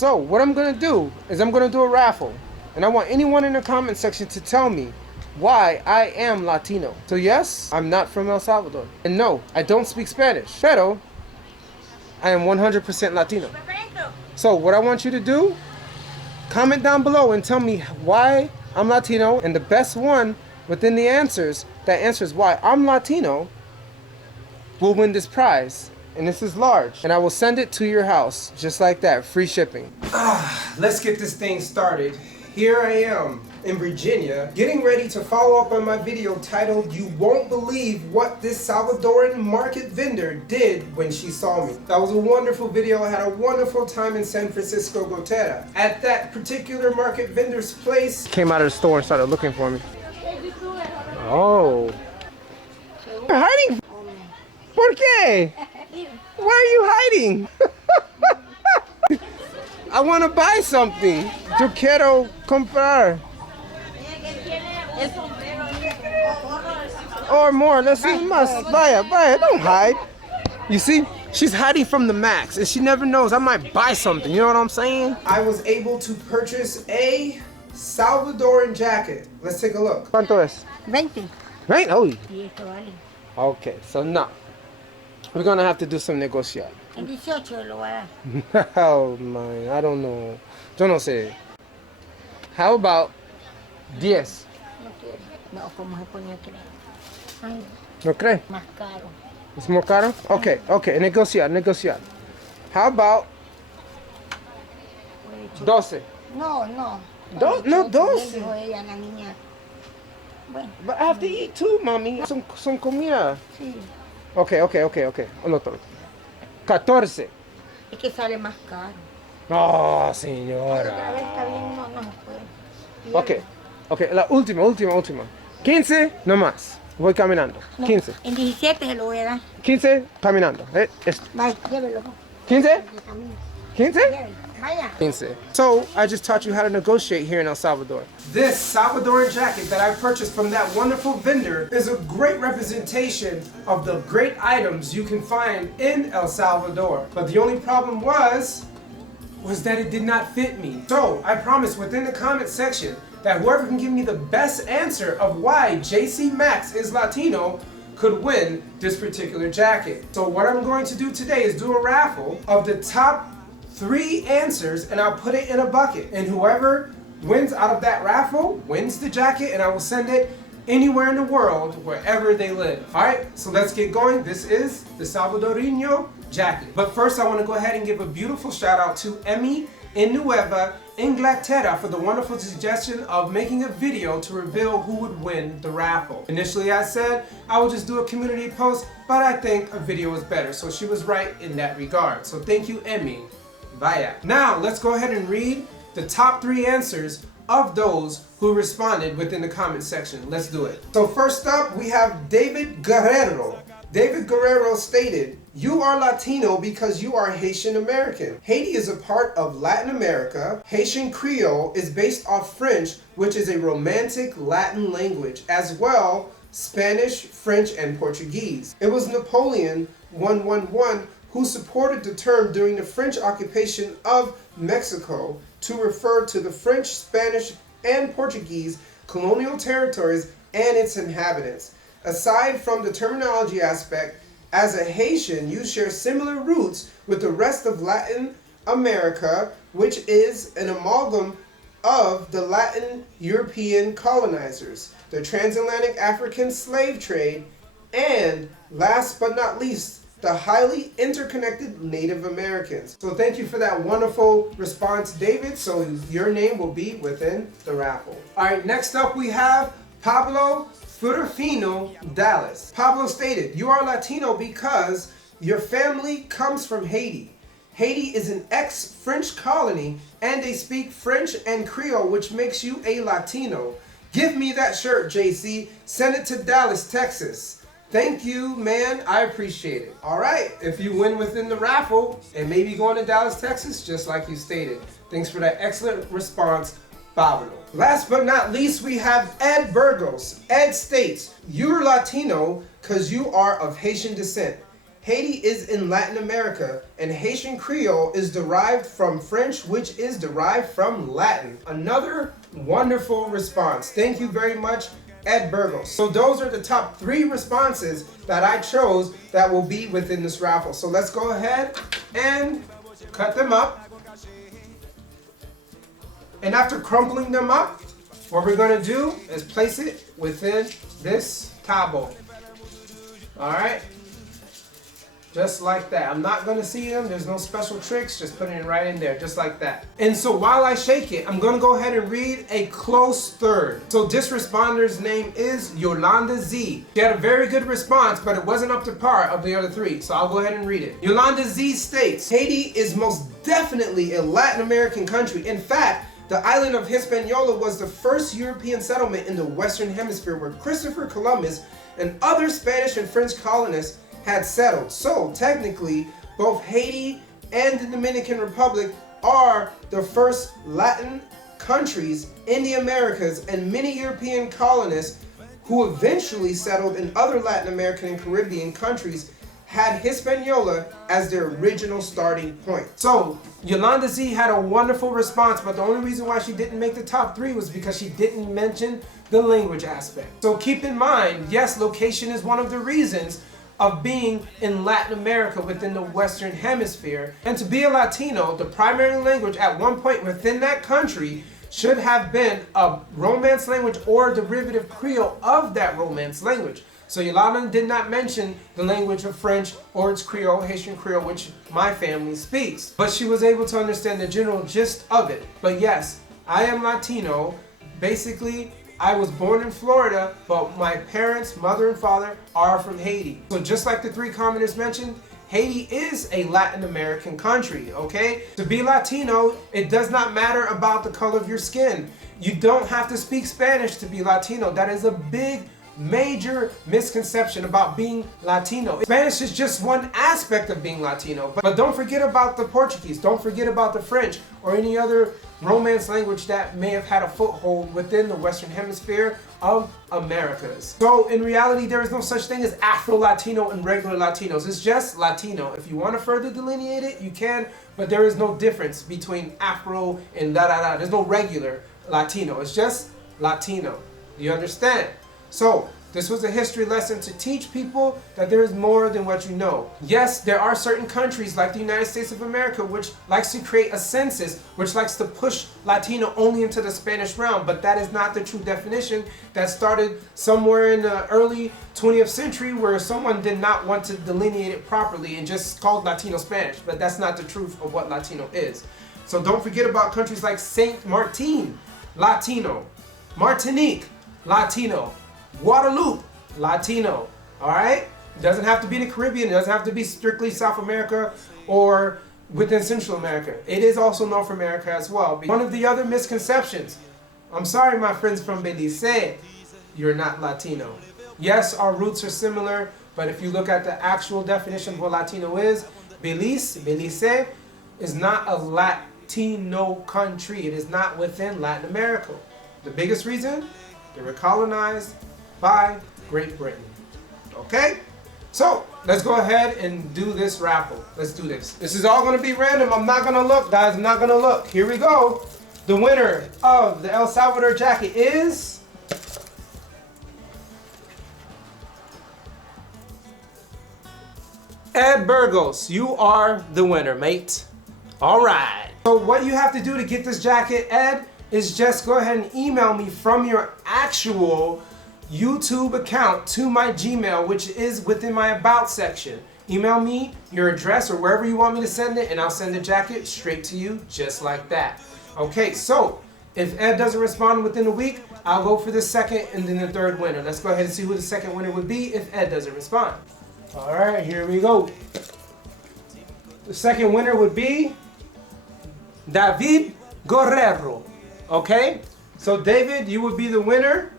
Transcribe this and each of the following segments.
So what I'm gonna do is I'm gonna do a raffle. And I want anyone in the comment section to tell me why I am Latino. So yes, I'm not from El Salvador. And no, I don't speak Spanish. Pero I am 100% Latino. So what I want you to do, comment down below and tell me why I'm Latino. And the best one within the answers that answers why I'm Latino will win this prize. And this is large. And I will send it to your house just like that, free shipping. Let's get this thing started. Here I am in Virginia, getting ready to follow up on my video titled, "You Won't Believe What This Salvadoran Market Vendor Did When She Saw Me." That was a wonderful video. I had a wonderful time in San Francisco, Cherada. At that particular market vendor's place, came out of the store and started looking for me. Oh. You're hiding? ¿Por qué? Why are you hiding? I want to buy something. Yo quiero comprar. Or more. Let's see. Buy it. Don't hide. You see? She's hiding from the max, and she never knows. I might buy something. You know what I'm saying? I was able to purchase a Salvadoran jacket. Let's take a look. ¿Cuánto es? 20. Right? Oh. Y esto vale. Okay. So now we're gonna have to do some negotiation. En 18 lo voy a dar. Oh man, I don't know. Yo no sé. How about 10? No quiero. No, como se ponía aquí. Ay, ¿No crees? más caro. It's more caro? Okay, negociar. How about 12? No, no. No, 12. Dijo ella, la niña. Bueno. But I have to eat too, mommy. Son comida. Sí. Okay. El otro. 14. Es que sale más caro. Oh, Otra señora. vez está bien, no se puede. Okay, la última. 15, no más. Voy caminando. No, 15. En 17 se lo voy a dar. 15, caminando. Vaya, llévelo. 15? 15? Llévelo. Vaya. 15. So, I just taught you how to negotiate here in El Salvador. This Salvadoran jacket that I purchased from that wonderful vendor is a great representation of the great items you can find in El Salvador. But the only problem was that it did not fit me. So, I promise within the comment section that whoever can give me the best answer of why Jay Cee Max is Latino could win this particular jacket. So what I'm going to do today is do a raffle of the top 3 answers, and I'll put it in a bucket. And whoever wins out of that raffle wins the jacket, and I will send it anywhere in the world, wherever they live. All right, so let's get going. This is the Salvadoreño jacket. But first, I want to go ahead and give a beautiful shout out to Emmy in Nueva Inglaterra for the wonderful suggestion of making a video to reveal who would win the raffle. Initially I said I would just do a community post, but I think a video is better, so she was right in that regard. So thank you, Emmy. Vaya. Now let's go ahead and read the top 3 answers of those who responded within the comment section. Let's do it. So first up we have David Guerrero. David Guerrero stated, "You are Latino because you are Haitian American. Haiti is a part of Latin America. Haitian Creole is based off French, which is a romantic Latin language, as well Spanish, French, and Portuguese. It was Napoleon 111 who supported the term during the French occupation of Mexico to refer to the French, Spanish, and Portuguese colonial territories and its inhabitants. Aside from the terminology aspect, as a Haitian, you share similar roots with the rest of Latin America, which is an amalgam of the Latin European colonizers, the transatlantic African slave trade, and last but not least, the highly interconnected Native Americans." So thank you for that wonderful response, David. So your name will be within the raffle. All right, next up we have Pablo Furfino Dallas. Pablo stated, "You are Latino because your family comes from Haiti. Haiti is an ex-French colony and they speak French and Creole, which makes you a Latino. Give me that shirt, Jay Cee. Send it to Dallas, Texas. Thank you, man. I appreciate it." All right, if you win within the raffle and maybe going to Dallas, Texas, just like you stated. Thanks for that excellent response, Pablo. Last but not least, we have Ed Burgos. Ed states, "You're Latino because you are of Haitian descent. Haiti is in Latin America, and Haitian Creole is derived from French, which is derived from Latin. Another wonderful response. Thank you very much, Ed Burgos. So those are the top 3 responses that I chose that will be within this raffle. So let's go ahead and cut them up. And after crumpling them up, what we're going to do is place it within this tabo. All right? Just like that. I'm not going to see them. There's no special tricks. Just putting it right in there, just like that. And so while I shake it, I'm going to go ahead and read a close third. So this responder's name is Yolanda Z. She had a very good response, but it wasn't up to par of the other 3. So I'll go ahead and read it. Yolanda Z states, Haiti is most definitely a Latin American country. In fact, the island of Hispaniola was the first European settlement in the Western Hemisphere where Christopher Columbus and other Spanish and French colonists had settled. So technically, both Haiti and the Dominican Republic are the first Latin countries in the Americas, and many European colonists who eventually settled in other Latin American and Caribbean countries had Hispaniola as their original starting point. So Yolanda Z had a wonderful response, but the only reason why she didn't make the top 3 was because she didn't mention the language aspect. So keep in mind, yes, location is one of the reasons of being in Latin America within the Western Hemisphere. And to be a Latino, the primary language at one point within that country should have been a Romance language or derivative Creole of that Romance language. So Yolanda did not mention the language of French or its Creole, Haitian Creole, which my family speaks. But she was able to understand the general gist of it. But yes, I am Latino. Basically, I was born in Florida, but my parents, mother and father, are from Haiti. So just like the 3 commenters mentioned, Haiti is a Latin American country, okay? To be Latino, it does not matter about the color of your skin. You don't have to speak Spanish to be Latino. That is a big, major misconception about being Latino. Spanish is just one aspect of being Latino, but don't forget about the Portuguese, don't forget about the French or any other Romance language that may have had a foothold within the Western Hemisphere of Americas. So in reality, there is no such thing as Afro-Latino and regular Latinos. It's just Latino. If you want to further delineate it, you can, but there is no difference between Afro and da-da-da. There's no regular Latino. It's just Latino. Do you understand? So this was a history lesson to teach people that there is more than what you know. Yes, there are certain countries like the United States of America which likes to create a census, which likes to push Latino only into the Spanish realm, but that is not the true definition. That started somewhere in the early 20th century where someone did not want to delineate it properly and just called Latino Spanish, but that's not the truth of what Latino is. So don't forget about countries like Saint Martin, Latino, Martinique, Latino, Guadeloupe, Latino, all right? It doesn't have to be the Caribbean. It doesn't have to be strictly South America or within Central America. It is also North America as well. One of the other misconceptions, I'm sorry my friends from Belize, you're not Latino. Yes, our roots are similar, but if you look at the actual definition of what Latino is, Belize is not a Latino country. It is not within Latin America. The biggest reason, they were colonized by Great Britain. Okay? So, let's go ahead and do this raffle. Let's do this. This is all going to be random. I'm not going to look, guys. I'm not going to look. Here we go. The winner of the El Salvador jacket is Ed Burgos. You are the winner, mate. All right. So what you have to do to get this jacket, Ed, is just go ahead and email me from your actual YouTube account to my Gmail, which is within my About section. Email me your address or wherever you want me to send it, and I'll send the jacket straight to you just like that. Okay, so if Ed doesn't respond within a week, I'll go for the second and then the 3rd winner. Let's go ahead and see who the 2nd winner would be if Ed doesn't respond. All right, here we go. The 2nd winner would be David Guerrero. Okay, so David, you would be the winner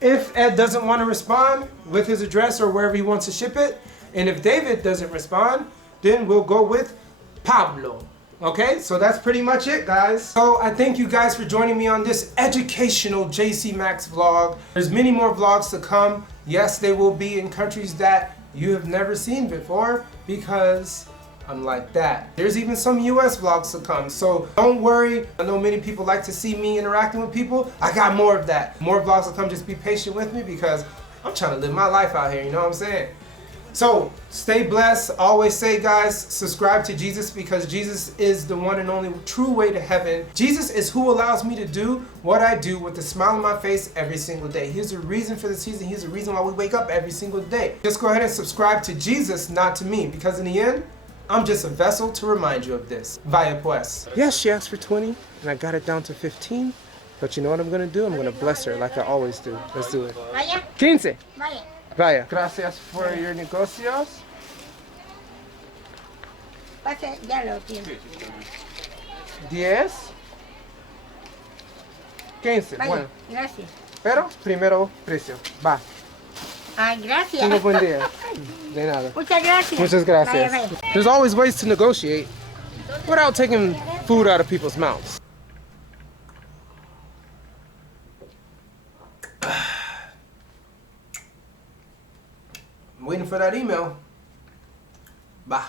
if Ed doesn't want to respond with his address or wherever he wants to ship it. And if David doesn't respond, then we'll go with Pablo. Okay, so that's pretty much it, guys. So I thank you guys for joining me on this educational Jay Cee Max vlog. There's many more vlogs to come. Yes, they will be in countries that you have never seen before because I'm like that. There's even some US vlogs to come, so don't worry. I know many people like to see me interacting with people. I got more of that. More vlogs to come, just be patient with me because I'm trying to live my life out here, you know what I'm saying? So, stay blessed. Always say, guys, subscribe to Jesus because Jesus is the one and only true way to heaven. Jesus is who allows me to do what I do with a smile on my face every single day. Here's the reason for the season. Here's the reason why we wake up every single day. Just go ahead and subscribe to Jesus, not to me, because in the end, I'm just a vessel to remind you of this. Vaya pues. Yes, she asked for 20, and I got it down to 15. But you know what I'm going to do? I'm going to bless her like I always do. Let's do it. Vaya. 15. Vaya. Vaya. Gracias for your negocios. Pase, ya lo tiene. 10. 15. Vaya, Bueno. gracias. Pero primero precio. Va. Ay, gracias. Tenga buen día. De nada. Muchas gracias. Muchas gracias. Vaya, vaya. There's always ways to negotiate without taking food out of people's mouths. I'm waiting for that email. Bye.